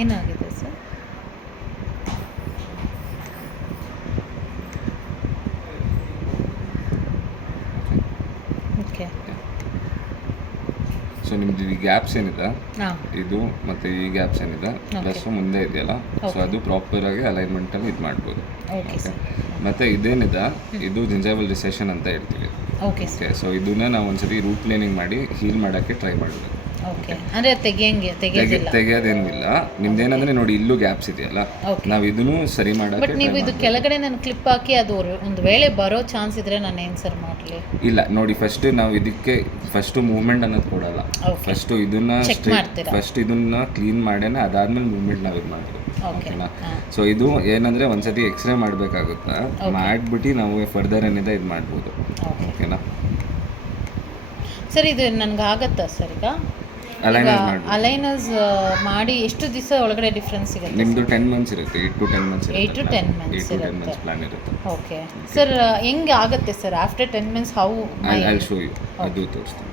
ಏನಾಗಿದೆ sir? Okay. So ನಿಮ್ದು ಈ ಗ್ಯಾಪ್ಸ್ ಏನಿದೆ ಹಾಂ. ಇದು ಮತ್ತು ಈ ಗ್ಯಾಪ್ಸ್ ಏನಿದೆ ಪ್ಲಸ್ ಮುಂದೆ ಇದೆಯಲ್ಲ, ಸೊ ಅದು ಪ್ರಾಪರಾಗಿ ಅಲೈನ್ಮೆಂಟಲ್ಲಿ ಇದು ಮಾಡ್ಬೋದು. Okay sir. ಮತ್ತು ಇದೇನಿದೆ ಇದು ಜಿಂಜೈವಲ್ ರಿಸೆಷನ್ ಅಂತ ಹೇಳ್ತೀವಿ. Okay sir. ಸೊ ಇದನ್ನೇ ನಾವು ಒಂದ್ಸತಿ ರೂಟ್ ಕ್ಲೀನಿಂಗ್ ಮಾಡಿ ಹೀಲ್ ಮಾಡೋಕ್ಕೆ ಟ್ರೈ ಮಾಡಬೇಕು. ಓಕೆ. ಅಂದರೆ ತೆಗೆಯೋದೇನೂ ಇಲ್ಲ. ನಿಮ್ದೇನಂದ್ರೆ ನೋಡಿ ಇಲ್ಲೂ ಗ್ಯಾಪ್ಸ್ ಇದೆಯಲ್ಲ, ನಾವು ಇದನ್ನು ಸರಿ ಮಾಡೋಕ್ಕೆ. ಬಟ್ ನೀವು ಇದು ಕೆಳಗಡೆ ನಾನು ಕ್ಲಿಪ್ ಹಾಕಿ ಅದು ಒಂದು ವೇಳೆ ಬರೋ ಚಾನ್ಸ್ ಇದ್ರೆ ನಾನು ಏನು ಸರ್ ಮಾಡಲಿ? ಇಲ್ಲ ನೋಡಿ, ಫಸ್ಟ್ ನಾವು ಇದಕ್ಕೆ ಫಸ್ಟ್ ಮೂವ್ಮೆಂಟ್ ಅನ್ನೋದು ಕೊಡಲ್ಲ. ಫಸ್ಟ್ ಇದನ್ನ ಕ್ಲೀನ್ ಮಾಡೇನೆ ಅದಾದ್ಮೇಲೆ ಮೂವ್ಮೆಂಟ್ ನಾವು ಇದು ಮಾಡ್ತೀವಿ. ಓಕೆನಾ? ಸೊ ಇದು ಏನಂದ್ರೆ ಒಂದ್ಸತಿ ಎಕ್ಸ್ರೇ ಮಾಡಬೇಕಾಗುತ್ತೆ, ಮಾಡಿಬಿಟ್ಟು ನಾವು ಫರ್ದರ್ ಏನಿದೆ ಇದು ಮಾಡ್ಬೋದು. ಓಕೆನಾ ಸರ್? ಇದು ನನಗೆ ಆಗತ್ತಾ ಸರ್? ಈಗ ಅಲೈನರ್ಸ್ ಮಾಡಿ ಎಷ್ಟು ದಿವಸ ಒಳಗಡೆ ಡಿಫ್ರೆನ್ಸ್ ಸಿಗುತ್ತೆ? ನಿಮ್ಮದು 10 ಮಂತ್ಸ್ ಇರುತ್ತೆ. 8 to 10 months 8 to 10 months plan ಇರುತ್ತೆ. Okay sir. ಹೆಂಗೆ ಆಗುತ್ತೆ sir after 10 months? How? I will show you. ಅದು ತೋರಿಸ್ತೀನಿ.